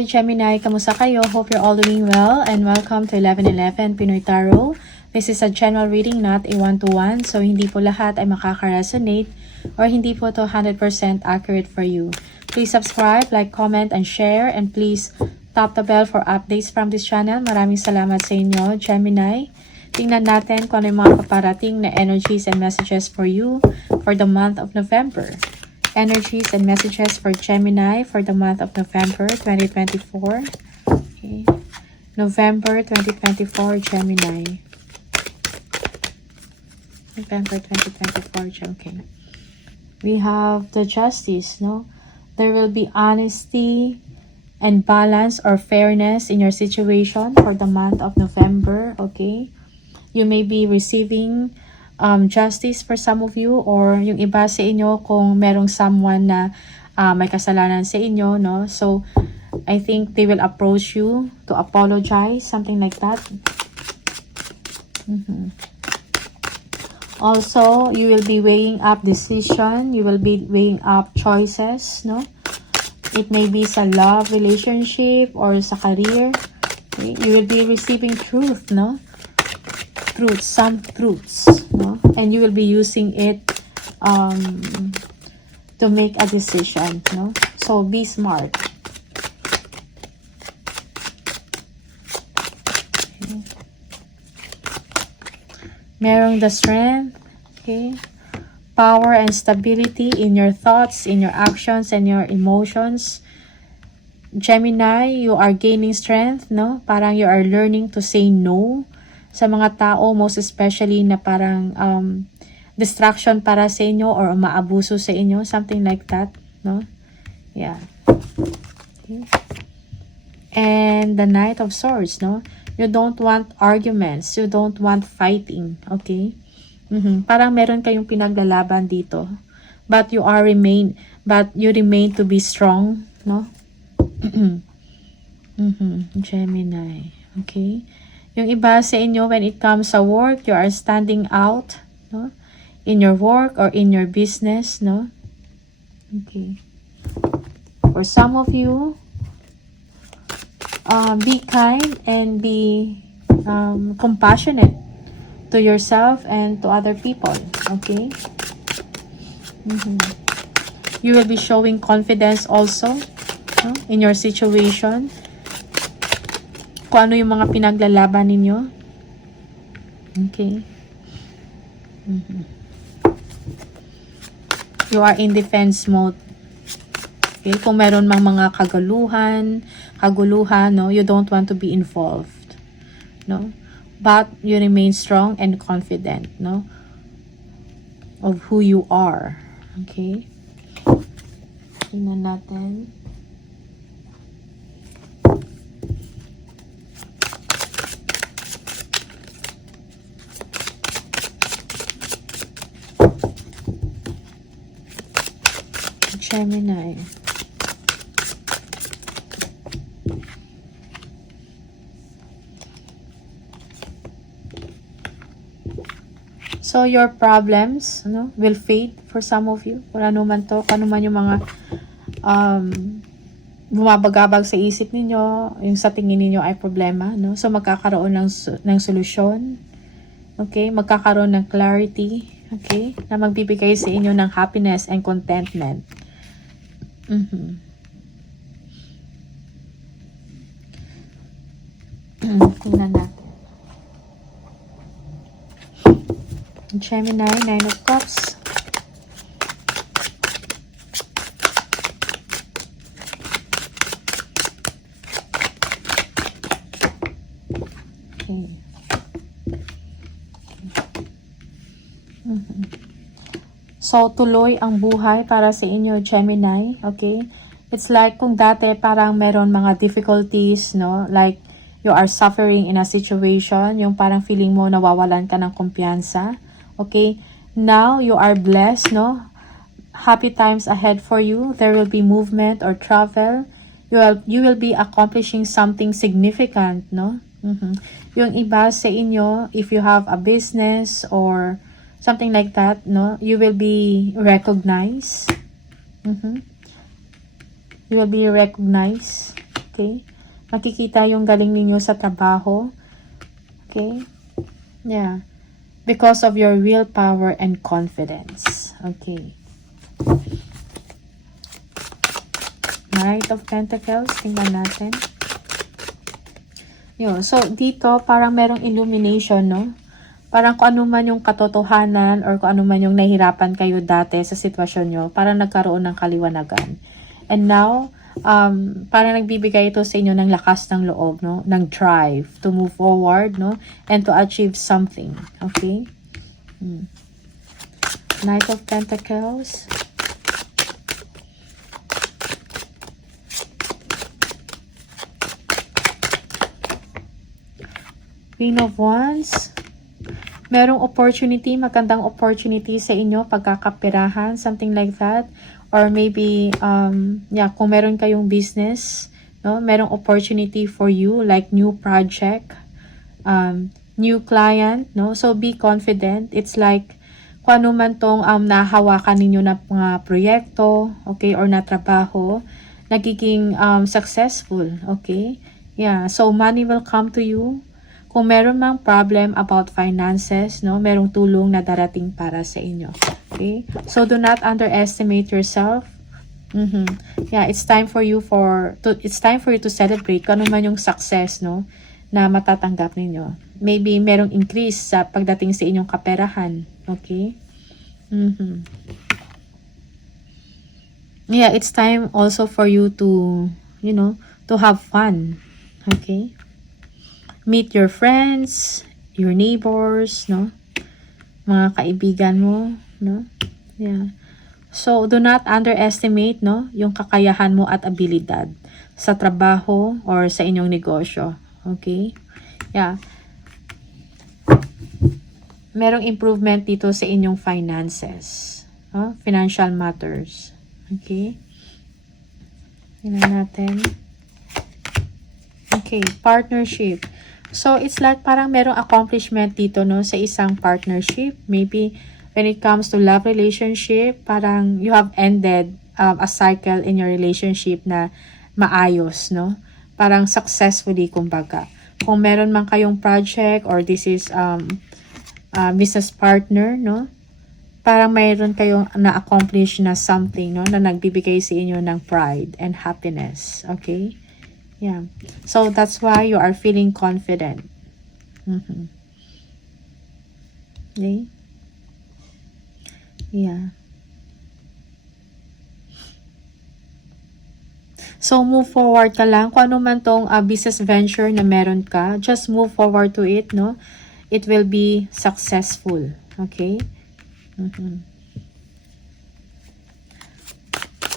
Hi Gemini, kamusta kayo? Hope you're all doing well and welcome to 1111 Pinoy Tarot. This is a general reading, not a one-to-one, so hindi po lahat ay makaka-resonate or hindi po to 100% accurate for you. Please subscribe, like, comment, and share, and please tap the bell for updates from this channel. Maraming salamat sa inyo, Gemini. Tingnan natin kung ano yung mga paparating na energies and messages for you for the month of November. Energies and messages for Gemini for the month of November 2024. Okay. November 2024, Gemini. November 2024, okay. We have the Justice, no? There will be honesty and balance or fairness in your situation for the month of November, okay? You may be receiving justice for some of you, or yung iba sa inyo kung merong someone na may kasalanan sa inyo, no? So, I think they will approach you to apologize, something like that. Also, you will be weighing up decision, you will be weighing up choices, no? It may be sa love relationship or sa career. Okay? You will be receiving truth, no? Truths, some truths, no? And you will be using it to make a decision, no? So be smart. Okay. Merong the strength, okay? Power and stability in your thoughts, in your actions, and your emotions. Gemini, you are gaining strength, no? Parang you are learning to say no sa mga tao, most especially na parang distraction para sa inyo or maabuso sa inyo, something like that, no? Yeah. Okay. And the Knight of Swords, no? You don't want arguments, you don't want fighting, okay? Parang meron kayong pinaglalaban dito, but you remain to be strong, no? Gemini, okay? Yung iba sa inyo, when it comes sa work, you are standing out, no? In your work or in your business, no? Okay. For some of you, be kind and be compassionate to yourself and to other people, okay? You will be showing confidence also, no? In your situation. Kung ano yung mga pinaglalaban ninyo. Okay. You are in defense mode. Okay. Kung meron mang mga kaguluhan, no, you don't want to be involved. No? But you remain strong and confident, no? Of who you are. Okay. Tingnan natin. Gemini. So your problems, no, will fade for some of you. Kung ano man to, kung ano man yung mga bumabagabag sa isip ninyo, yung sa tingin ninyo ay problema, no? So magkakaroon ng solusyon. Okay? Magkakaroon ng clarity, okay? Na magbibigay sa inyo ng happiness and contentment. Tingnan natin. Gemini, Nine of Cups. Okay. So, tuloy ang buhay para sa inyo, Gemini, okay? It's like kung dati parang meron mga difficulties, no? Like, you are suffering in a situation, yung parang feeling mo nawawalan ka ng kumpiyansa, okay? Now, you are blessed, no? Happy times ahead for you. There will be movement or travel. You will be accomplishing something significant, no? Yung iba sa inyo, if you have a business or something like that, no? You will be recognized. You will be recognized. Okay? Makikita yung galing ninyo sa trabaho. Okay? Yeah. Because of your willpower and confidence. Okay. Knight of Pentacles. Tingnan natin. Yun. So, dito, parang merong illumination, no? Parang kung ano man yung katotohanan or kung ano man yung nahihirapan kayo dati sa sitwasyon nyo, parang nagkaroon ng kaliwanagan. And now, parang nagbibigay ito sa inyo ng lakas ng loob, no? Ng drive to move forward, no? And to achieve something. Okay? Knight of Pentacles. Queen of Wands. Merong opportunity, magandang opportunity sa inyo, pagkakapirahan, something like that. Or maybe, yeah, kung meron kayong business, no, merong opportunity for you, like new project, new client, no. So, be confident. It's like, kung ano man tong nahawakan ninyo na mga proyekto, okay, or na trabaho, nagiging successful, okay. Yeah, so money will come to you. Kung meron mang problem about finances, no, merong tulong na darating para sa inyo. Okay? So, do not underestimate yourself. Yeah, it's time for you to celebrate kung ano man yung success, no, na matatanggap ninyo. Maybe merong increase sa pagdating sa inyong kaperahan. Okay? Yeah, it's time also for you to, you know, to have fun. Okay? Meet your friends, your neighbors, no? Mga kaibigan mo, no? Yeah. So, do not underestimate, no? Yung kakayahan mo at abilidad sa trabaho or sa inyong negosyo. Okay? Yeah. Merong improvement dito sa inyong finances. Financial matters. Okay? Tingnan natin. Okay, partnership. So, it's like parang merong accomplishment dito, no, sa isang partnership. Maybe, when it comes to love relationship, parang you have ended a cycle in your relationship na maayos, no? Parang successfully, kumbaga. Kung meron man kayong project or this is business partner, no? Parang mayroon kayong na-accomplish na something, no, na nagbibigay sa inyo ng pride and happiness. Okay? Yeah. So, that's why you are feeling confident. Okay? Yeah. So, move forward ka lang. Kung ano man tong business venture na meron ka, just move forward to it, no? It will be successful. Okay?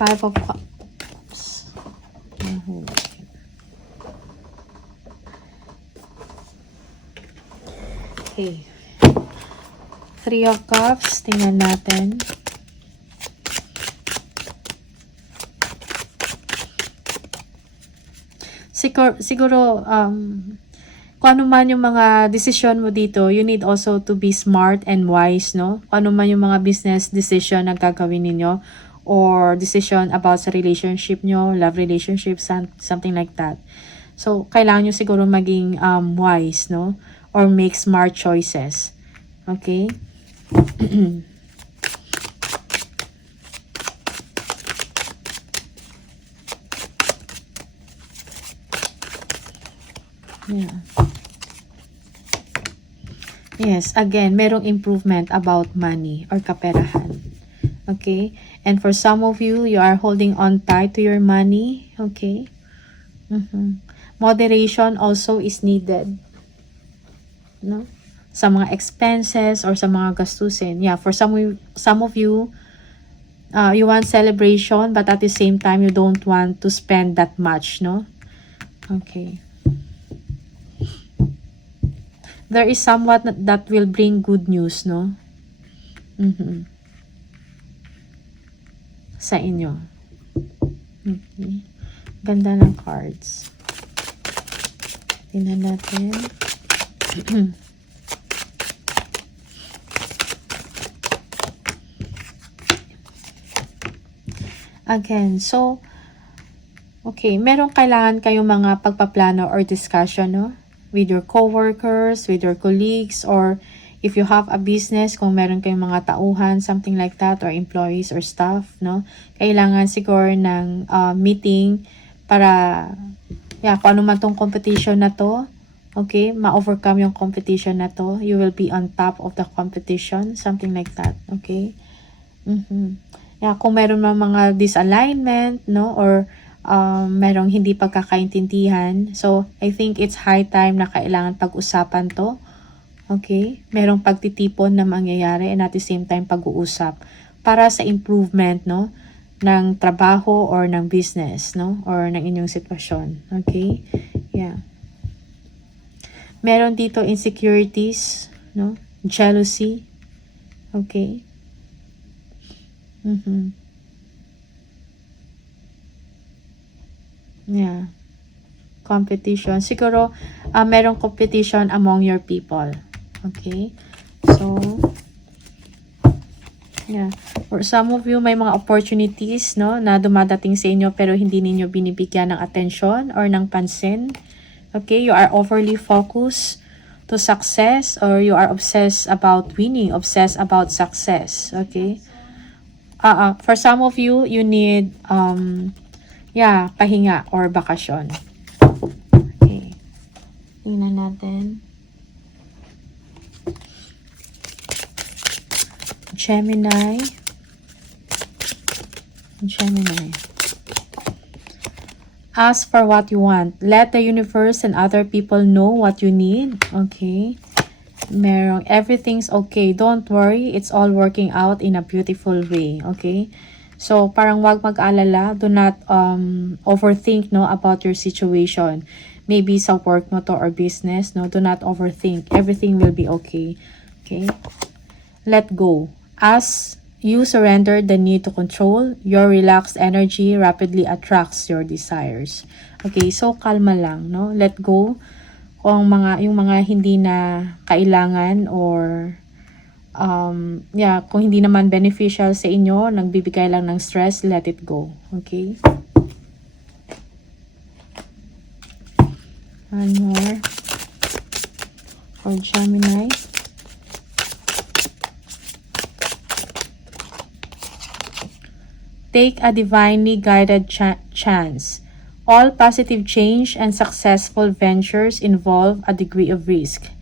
Five of Cups. Okay. Three of Cups. Tingnan natin. Siguro, kung ano man yung mga decision mo dito, you need also to be smart and wise, no? Kung ano man yung mga business decision na gagawin ninyo or decision about sa relationship nyo, love relationship, something like that. So, kailangan nyo siguro maging wise, no? Or make smart choices. Okay? Yeah. Yes, again, merong improvement about money or kaperahan. Okay? And for some of you, you are holding on tight to your money. Okay? Moderation also is needed. No? Sa mga expenses or sa mga gastusin. Yeah, for some of you, you want celebration but at the same time, you don't want to spend that much, no? Okay. There is somewhat that will bring good news, no? Sa inyo. Okay. Ganda ng cards. Tingnan natin. Again, so, Okay, meron kailangan kayong mga pagpaplano or discussion, no? With your coworkers, with your colleagues, or if you have a business, kung meron kayong mga tauhan, something like that, or employees or staff, no? Kailangan siguro ng meeting para, kung ano man tong competition na to, okay, ma-overcome yung competition na to. You will be on top of the competition, something like that, okay? Kung meron mga disalignment, no, or merong hindi pagkakaintindihan. So, I think it's high time na kailangan pag-usapan to. Okay? Merong pagtitipon na mangyayari and at the same time pag-uusap para sa improvement, no, ng trabaho or ng business, no, or ng inyong sitwasyon. Okay? Yeah. Meron dito insecurities, no, jealousy. Okay? Yeah. Competition. Siguro, merong competition among your people. Okay? So, yeah. For some of you, may mga opportunities, no, na dumadating sa inyo pero hindi ninyo binibigyan ng atensyon or ng pansin. Okay? You are overly focused to success or you are obsessed about winning, obsessed about success. Okay? For some of you, you need, pahinga or bakasyon. Okay. Tingnan natin. Gemini. Ask for what you want. Let the universe and other people know what you need. Okay. Everything's okay. Don't worry. It's all working out in a beautiful way. Okay. So, parang wag mag-alala. Do not overthink, no, about your situation. Maybe sa work mo to or business, no. Do not overthink. Everything will be okay. Okay? Let go. As you surrender the need to control, your relaxed energy rapidly attracts your desires. Okay? So, kalma lang, no. Let go. Kung yung mga hindi na kailangan or kung hindi naman beneficial sa inyo, nagbibigay lang ng stress, let it go. Okay? One more for Gemini. Take a divinely guided chance. All positive change and successful ventures involve a degree of risk,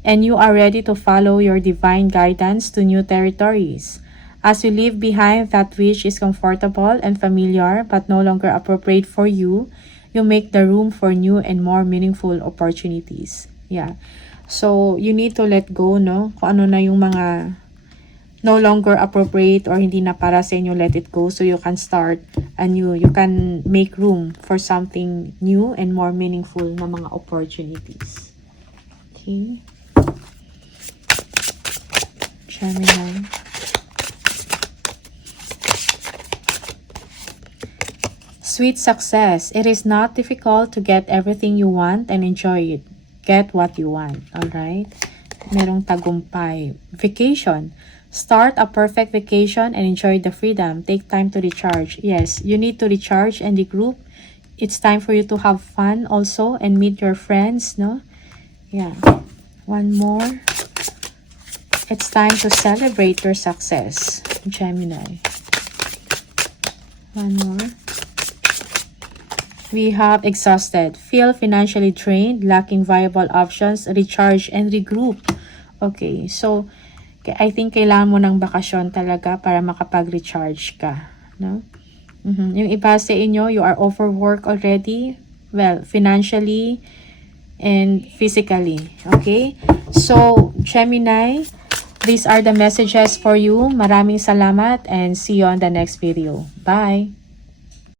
and you are ready to follow your divine guidance to new territories. As you leave behind that which is comfortable and familiar but no longer appropriate for you, you make the room for new and more meaningful opportunities. Yeah. So, you need to let go, no? Kung ano na yung mga no longer appropriate or hindi na para sa inyo, let it go so you can start anew. You can make room for something new and more meaningful na mga opportunities. Okay. Gemini. Sweet success. It is not difficult to get everything you want and enjoy it. Get what you want. Alright? Merong tagumpay. Vacation. Start a perfect vacation and enjoy the freedom. Take time to recharge. Yes, you need to recharge and regroup. It's time for you to have fun also and meet your friends, no? Yeah. One more. It's time to celebrate your success, Gemini. One more. We have exhausted, feel financially drained, lacking viable options, recharge and regroup. Okay, so I think kailangan mo ng bakasyon talaga para makapag-recharge ka, no? Yung iba sa inyo, you are overworked already, well, financially and physically. Okay? So, Gemini, these are the messages for you. Maraming salamat and see you on the next video. Bye!